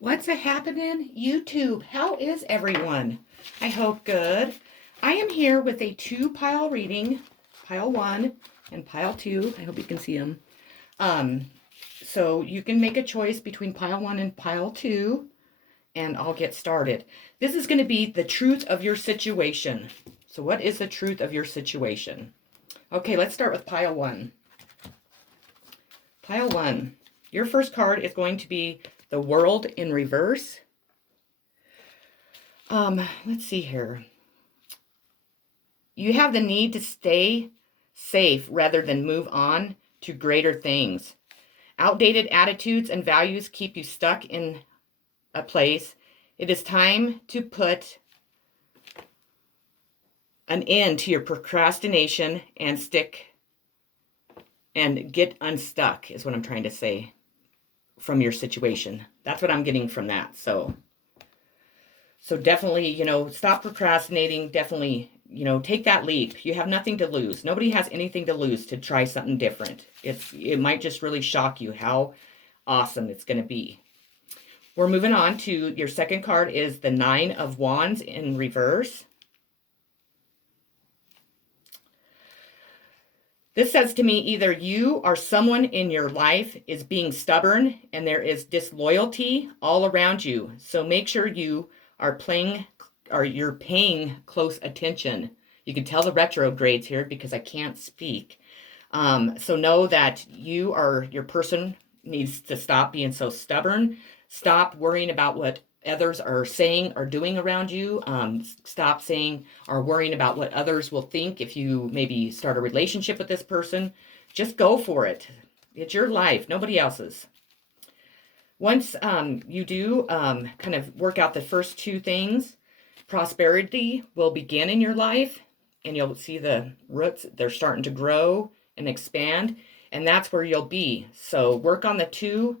What's a happening, YouTube? How is everyone? I hope good. I am here with a two-pile reading, pile one and pile two. I hope you can see them. So you can make a choice between pile one and pile two, and I'll get started. This is going to be the truth of your situation. So what is the truth of your situation? Okay, let's start with pile one. Pile one. Your first card is going to be the World in reverse. Let's see here. You have the need to stay safe rather than move on to greater things. Outdated attitudes and values keep you stuck in a place. It is time to put an end to your procrastination and get unstuck is what I'm trying to say from your situation. That's what I'm getting from that. So definitely, stop procrastinating. Definitely, take that leap. You have nothing to lose. Nobody has anything to lose to try something different. It might just really shock you how awesome it's going to be. We're moving on to your second card is the Nine of Wands in reverse. This says to me, either you or someone in your life is being stubborn and there is disloyalty all around you. So make sure you are you're paying close attention. You can tell the retrogrades here because I can't speak. So know that your person needs to stop being so stubborn. Stop worrying about what others are saying or doing around you. Stop saying or worrying about what others will think if you maybe start a relationship with this person. Just go for it. It's your life, nobody else's. Once you do kind of work out the first two things, prosperity will begin in your life, and you'll see the roots, they're starting to grow and expand, and that's where you'll be. So work on the two,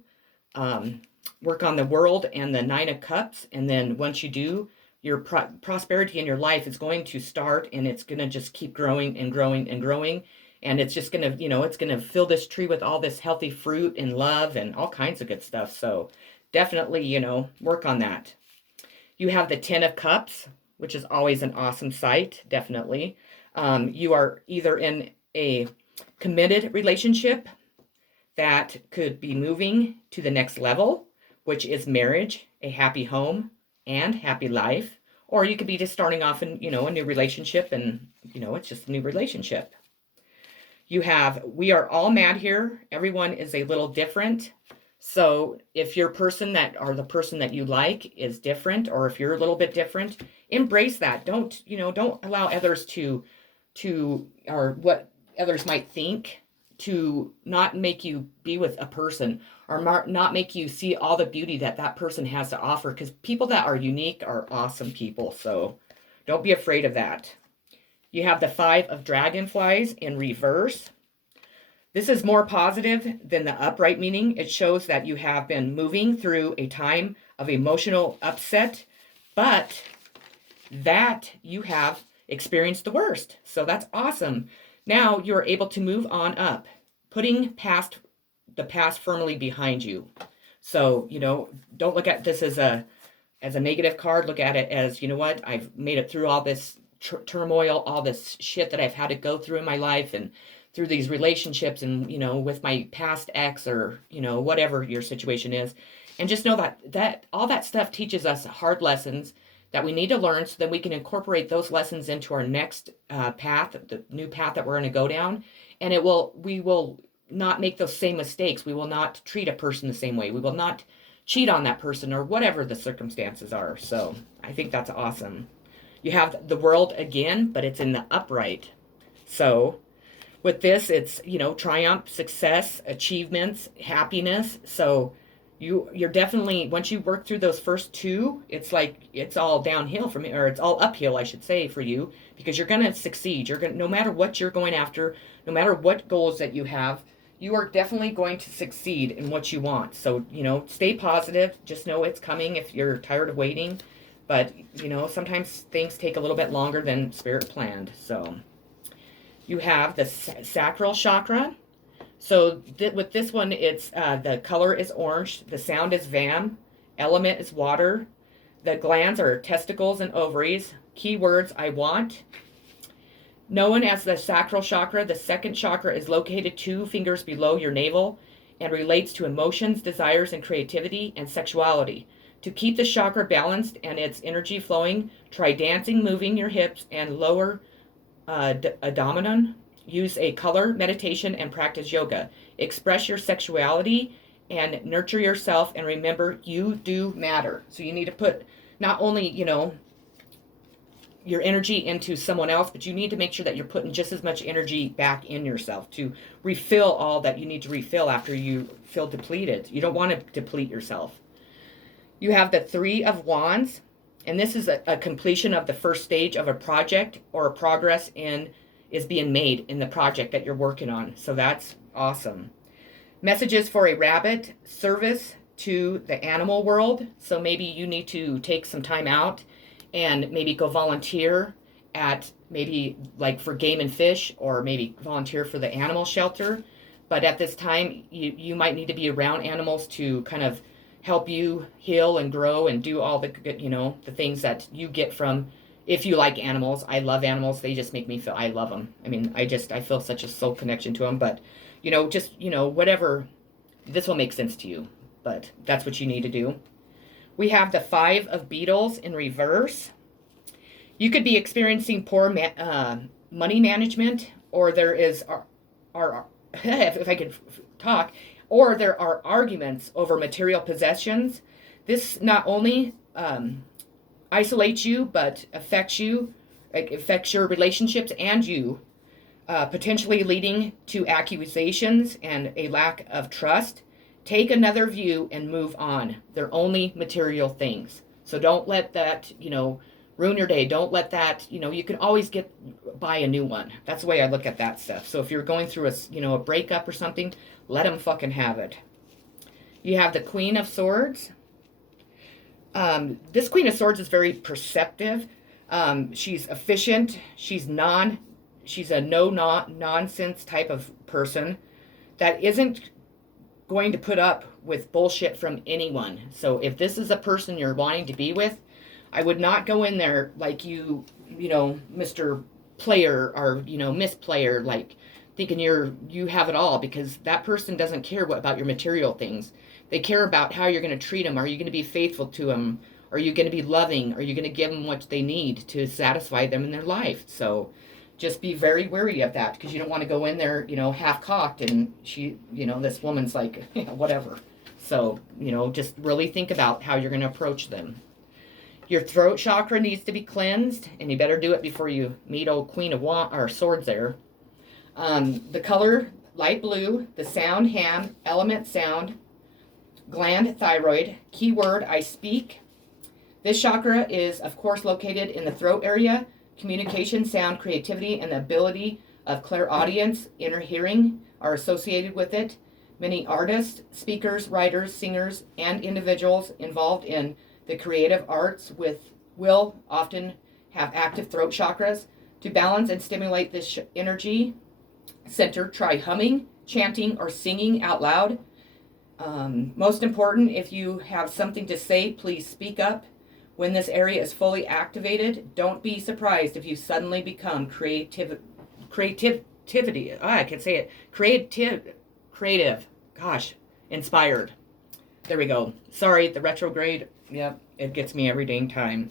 work on the World and the Nine of Cups, and then once you do, your prosperity in your life is going to start, and it's going to just keep growing and growing and growing, and it's just going to, it's going to fill this tree with all this healthy fruit and love and all kinds of good stuff. So definitely, work on that. You have the Ten of Cups, which is always an awesome sight, definitely. You are either in a committed relationship that could be moving to the next level, which is marriage, a happy home, and happy life. Or you could be just starting off in, a new relationship and, it's just a new relationship. You have, we are all mad here. Everyone is a little different. So if your person or the person that you like is different, or if you're a little bit different, embrace that. Don't allow others or what others might think to not make you be with a person or not make you see all the beauty that person has to offer, because people that are unique are awesome people. So don't be afraid of that. You have the Five of Dragonflies in reverse. This is more positive than the upright meaning. It shows that you have been moving through a time of emotional upset, but that you have experienced the worst. So that's awesome. Now you're able to move on up, putting the past firmly behind you. So, don't look at this as a negative card. Look at it as, what, I've made it through all this turmoil, all this shit that I've had to go through in my life and through these relationships and, with my past ex or, whatever your situation is. And just know that all that stuff teaches us hard lessons that we need to learn so that we can incorporate those lessons into our next path, the new path that we're going to go down. And we will not make those same mistakes. We will not treat a person the same way. We will not cheat on that person or whatever the circumstances are. So I think that's awesome. You have the World again, but it's in the upright. So with this, it's, triumph, success, achievements, happiness. So you're definitely, once you work through those first two, it's like it's all downhill from here, or it's all uphill, I should say, for you, because you're going to succeed. No matter what you're going after, no matter what goals that you have, you are definitely going to succeed in what you want. So, stay positive. Just know it's coming if you're tired of waiting. But, sometimes things take a little bit longer than Spirit planned. So you have the sacral chakra. So with this one, it's the color is orange. The sound is Vam. Element is water. The glands are testicles and ovaries. Keywords, I want. Known as the sacral chakra, the second chakra is located 2 fingers below your navel and relates to emotions, desires, and creativity and sexuality. To keep the chakra balanced and its energy flowing, try dancing, moving your hips and lower abdomen. Use a color, meditation, and practice yoga. Express your sexuality and nurture yourself, and remember, you do matter. So you need to put not only, your energy into someone else, but you need to make sure that you're putting just as much energy back in yourself to refill all that you need to refill after you feel depleted. You don't want to deplete yourself. You have the 3 of Wands, and this is a completion of the first stage of a project, or a progress is being made in the project that you're working on. So that's awesome. Messages for a rabbit, service to the animal world. So maybe you need to take some time out and maybe go volunteer at maybe like for game and fish, or maybe volunteer for the animal shelter. But at this time, you might need to be around animals to kind of help you heal and grow and do all the good, the things that you get from, if you like animals. I love animals. They just make me feel, I love them. I mean, I feel such a soul connection to them. But, whatever, this will make sense to you. But that's what you need to do. We have the 5 of Beetles in reverse. You could be experiencing poor money management, or there is, if I could talk, or there are arguments over material possessions. This not only isolates you, but affects you, affects your relationships and you, potentially leading to accusations and a lack of trust. Take another view and move on. They're only material things. So don't let that, ruin your day. Don't let that, you can always buy a new one. That's the way I look at that stuff. So if you're going through a breakup or something, let them fucking have it. You have the Queen of Swords. This Queen of Swords is very perceptive. She's efficient. She's a no-nonsense type of person that isn't going to put up with bullshit from anyone. So if this is a person you're wanting to be with, I would not go in there like Mr. Player or, Miss Player, like thinking you have it all, because that person doesn't care about your material things. They care about how you're going to treat them. Are you going to be faithful to them? Are you going to be loving? Are you going to give them what they need to satisfy them in their life? So just be very wary of that, because you don't want to go in there, half-cocked, and she, this woman's like, whatever. So, just really think about how you're going to approach them. Your throat chakra needs to be cleansed, and you better do it before you meet old Queen of Swords there. The color, light blue. The sound, ham. Element, sound. Gland, thyroid. Keyword, I speak. This chakra is, of course, located in the throat area. Communication, sound, creativity, and the ability of clairaudience, inner hearing are associated with it. Many artists, speakers, writers, singers, and individuals involved in the creative arts will often have active throat chakras. To balance and stimulate this energy center, try humming, chanting, or singing out loud. Most important, if you have something to say, please speak up. When this area is fully activated, don't be surprised if you suddenly become creative. Inspired. There we go. Sorry, the retrograde. Yep, it gets me every dang time.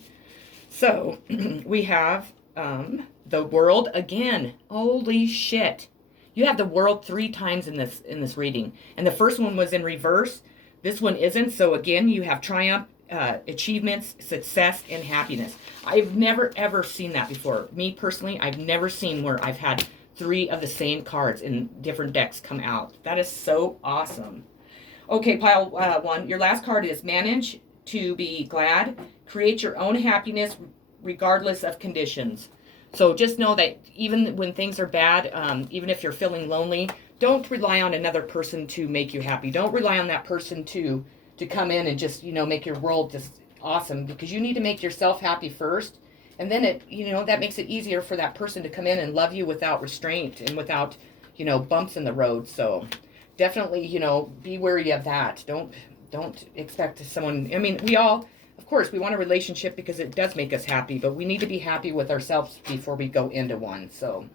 So we have the World again. Holy shit! You have the World 3 times in this reading, and the first one was in reverse. This one isn't. So again, you have triumph, achievements, success, and happiness. I've never ever seen that before. Me personally, I've never seen where I've had 3 of the same cards in different decks come out. That is so awesome. Okay, pile 1. Your last card is manage to be glad. Create your own happiness regardless of conditions. So just know that even when things are bad, even if you're feeling lonely, don't rely on another person to make you happy. Don't rely on that person to come in and just, make your world just awesome, because you need to make yourself happy first. And then that makes it easier for that person to come in and love you without restraint and without, bumps in the road. So definitely, be wary of that. Don't Don't expect someone, I mean, we all, of course, we want a relationship because it does make us happy, but we need to be happy with ourselves before we go into one. So,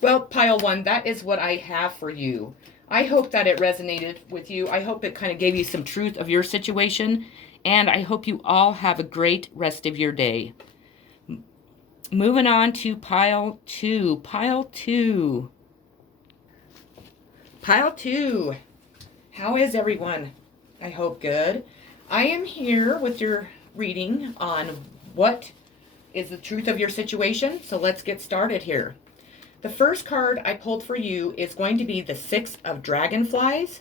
well, pile one, that is what I have for you. I hope that it resonated with you. I hope it kind of gave you some truth of your situation. And I hope you all have a great rest of your day. Moving on to pile two. Pile two. Pile two. How is everyone? I hope good. I am here with your reading on what is the truth of your situation. So let's get started here. The first card I pulled for you is going to be the Six of Dragonflies.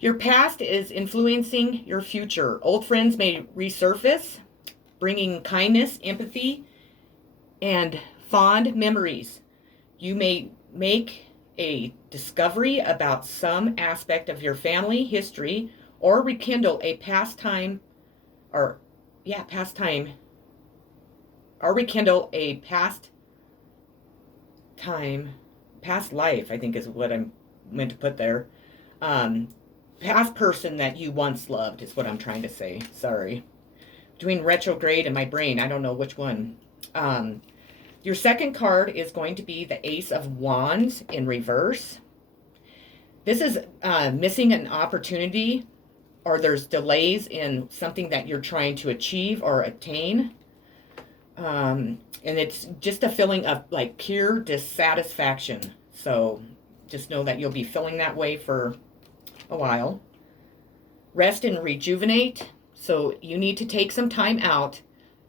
Your past is influencing your future. Old friends may resurface, bringing kindness, empathy, and fond memories. You may make a discovery about some aspect of your family history or rekindle a past life, I think is what I'm meant to put there. Past person that you once loved is what I'm trying to say. Sorry. Between retrograde and my brain, I don't know which one. Your second card is going to be the Ace of Wands in reverse. This is missing an opportunity, or there's delays in something that you're trying to achieve or attain. And it's just a feeling of like pure dissatisfaction. So just know that you'll be feeling that way for a while. Rest and rejuvenate. So you need to take some time out.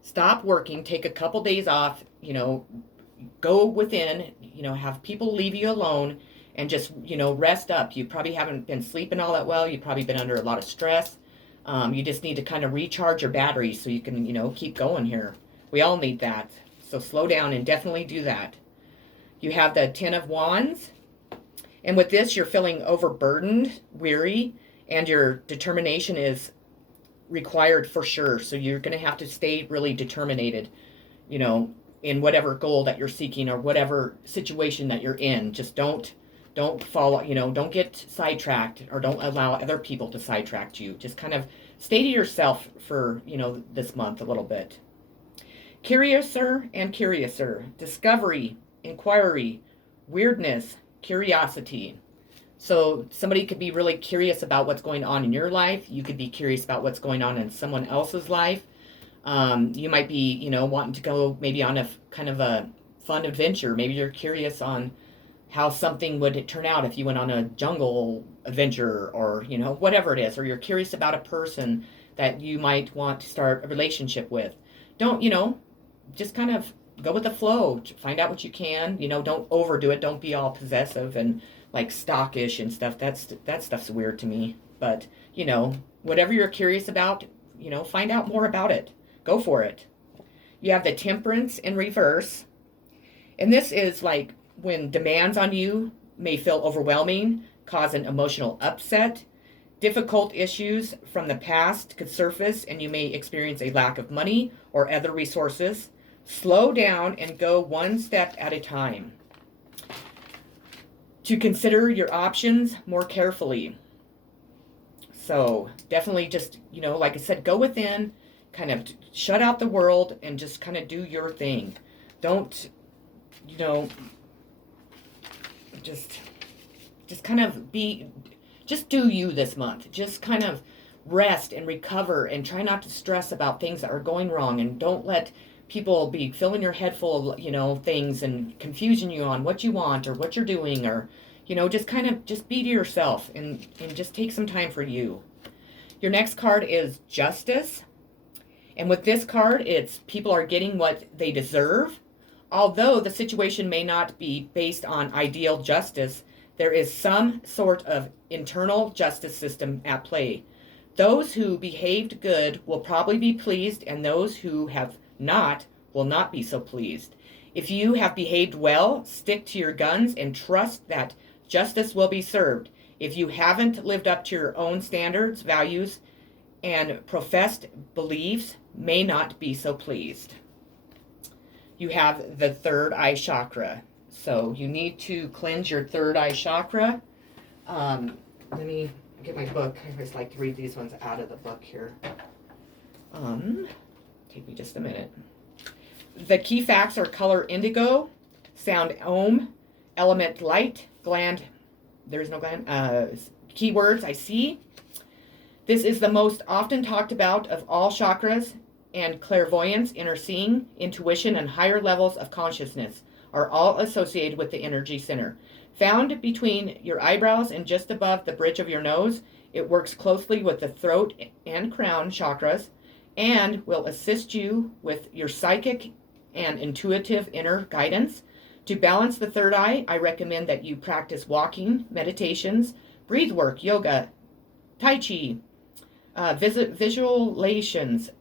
Stop working. Take a couple days off. Go within. Have people leave you alone and just rest up. You probably haven't been sleeping all that well. You've probably been under a lot of stress. You just need to kind of recharge your batteries so you can keep going here. We all need that. So slow down and definitely do that. You have the Ten of Wands. And with this, you're feeling overburdened, weary, and your determination is required for sure. So you're going to have to stay really determined, in whatever goal that you're seeking or whatever situation that you're in. Just don't follow, don't get sidetracked, or don't allow other people to sidetrack you. Just kind of stay to yourself for, this month a little bit. Curiouser and curiouser. Discovery, inquiry, weirdness, curiosity. So somebody could be really curious about what's going on in your life. You could be curious about what's going on in someone else's life. You might be, wanting to go maybe on a kind of a fun adventure. Maybe you're curious on how something would turn out if you went on a jungle adventure, or, whatever it is. Or you're curious about a person that you might want to start a relationship with. Don't, just kind of go with the flow. Find out what you can. Don't overdo it. Don't be all possessive and like stockish and stuff. That stuff's weird to me. But, whatever you're curious about, find out more about it. Go for it. You have the Temperance in reverse. And this is like when demands on you may feel overwhelming, cause an emotional upset. Difficult issues from the past could surface, and you may experience a lack of money or other resources. Slow down and go one step at a time. To consider your options more carefully. So definitely just, like I said, go within, kind of shut out the world and just kind of do your thing. Don't, just kind of just do you this month. Just kind of rest and recover and try not to stress about things that are going wrong, and don't let people be filling your head full of, things and confusing you on what you want or what you're doing, or, just kind of just be to yourself and just take some time for you. Your next card is Justice. And with this card, it's people are getting what they deserve. Although the situation may not be based on ideal justice, there is some sort of internal justice system at play. Those who behaved good will probably be pleased, and those who have not will not be so pleased. If you have behaved well, stick to your guns and trust that justice will be served. If you haven't lived up to your own standards, values, and professed beliefs, may not be so pleased. You have the third eye chakra. So you need to cleanse your third eye chakra. Let me get my book. I always like to read these ones out of the book here. Take me just a minute. The key facts are color indigo, sound Om, element light, gland, there's no gland, keywords I see. This is the most often talked about of all chakras, and clairvoyance, inner seeing, intuition, and higher levels of consciousness are all associated with the energy center. Found between your eyebrows and just above the bridge of your nose, it works closely with the throat and crown chakras and will assist you with your psychic and intuitive inner guidance. To balance the third eye, I recommend that you practice walking, meditations, breathe work, yoga, tai chi, visualizations,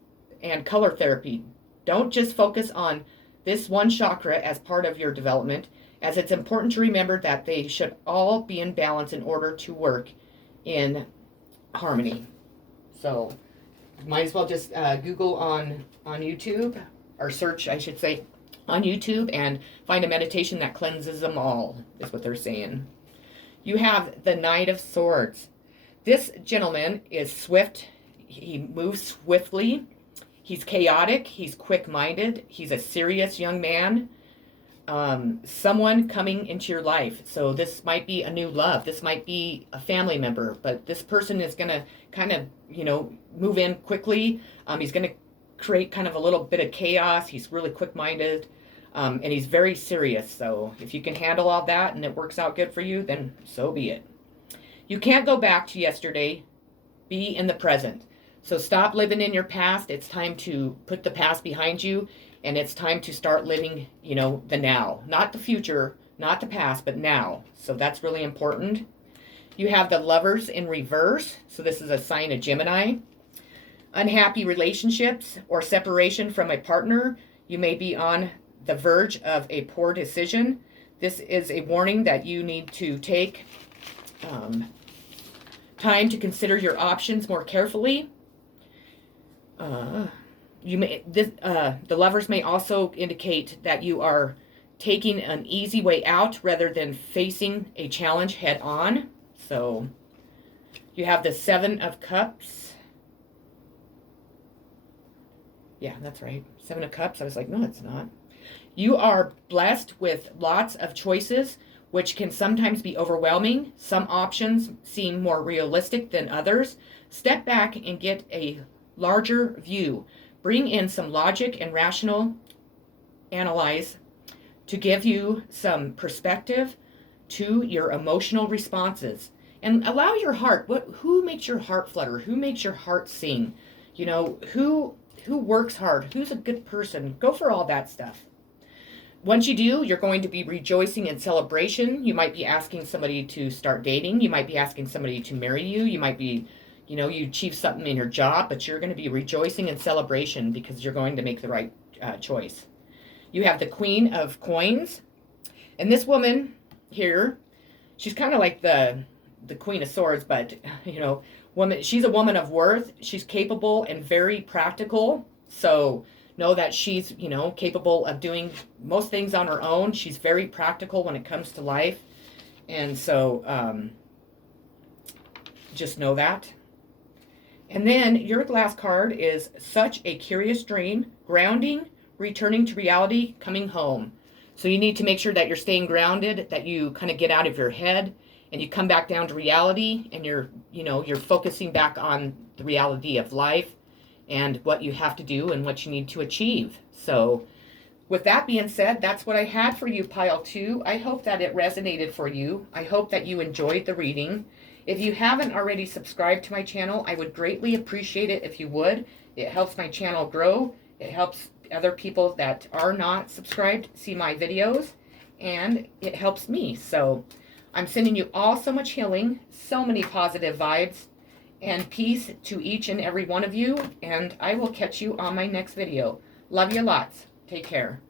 and color therapy. Don't just focus on this one chakra as part of your development, as it's important to remember that they should all be in balance in order to work in harmony. So might as well just Google on YouTube, or search, I should say, on YouTube, and find a meditation that cleanses them all, is what they're saying. You have the Knight of Swords. This gentleman is swift. He moves swiftly. He's chaotic. He's quick-minded. He's a serious young man. Someone coming into your life. So this might be a new love. This might be a family member. But this person is going to kind of, move in quickly. He's going to create kind of a little bit of chaos. He's really quick-minded. And he's very serious. So if you can handle all that and it works out good for you, then so be it. You can't go back to yesterday. Be in the present. So stop living in your past. It's time to put the past behind you, and it's time to start living, the now. Not the future, not the past, but now. So that's really important. You have the Lovers in reverse. So this is a sign of Gemini. Unhappy relationships or separation from a partner. You may be on the verge of a poor decision. This is a warning that you need to take time to consider your options more carefully. The Lovers may also indicate that you are taking an easy way out rather than facing a challenge head on. So you have the Seven of Cups. Yeah, that's right. Seven of Cups. I was like, no, it's not. You are blessed with lots of choices, which can sometimes be overwhelming. Some options seem more realistic than others. Step back and get a larger view. Bring in some logic and rational analyze to give you some perspective to your emotional responses. And allow your heart, who makes your heart flutter? Who makes your heart sing? Who works hard? Who's a good person? Go for all that stuff. Once you do, you're going to be rejoicing in celebration. You might be asking somebody to start dating. You might be asking somebody to marry you. You might be, you achieve something in your job, but you're going to be rejoicing in celebration because you're going to make the right choice. You have the Queen of Coins. And this woman here, she's kind of like the Queen of Swords, but, she's a woman of worth. She's capable and very practical. So know that she's, capable of doing most things on her own. She's very practical when it comes to life. And so just know that. And then your last card is Such a Curious Dream, grounding, returning to reality, coming home. So you need to make sure that you're staying grounded, that you kind of get out of your head and you come back down to reality, and you're focusing back on the reality of life and what you have to do and what you need to achieve. So with that being said, that's what I had for you, Pile 2. I hope that it resonated for you. I hope that you enjoyed the reading. If you haven't already subscribed to my channel, I would greatly appreciate it if you would. It helps my channel grow. It helps other people that are not subscribed see my videos, and it helps me. So I'm sending you all so much healing, so many positive vibes, and peace to each and every one of you, and I will catch you on my next video. Love you lots. Take care.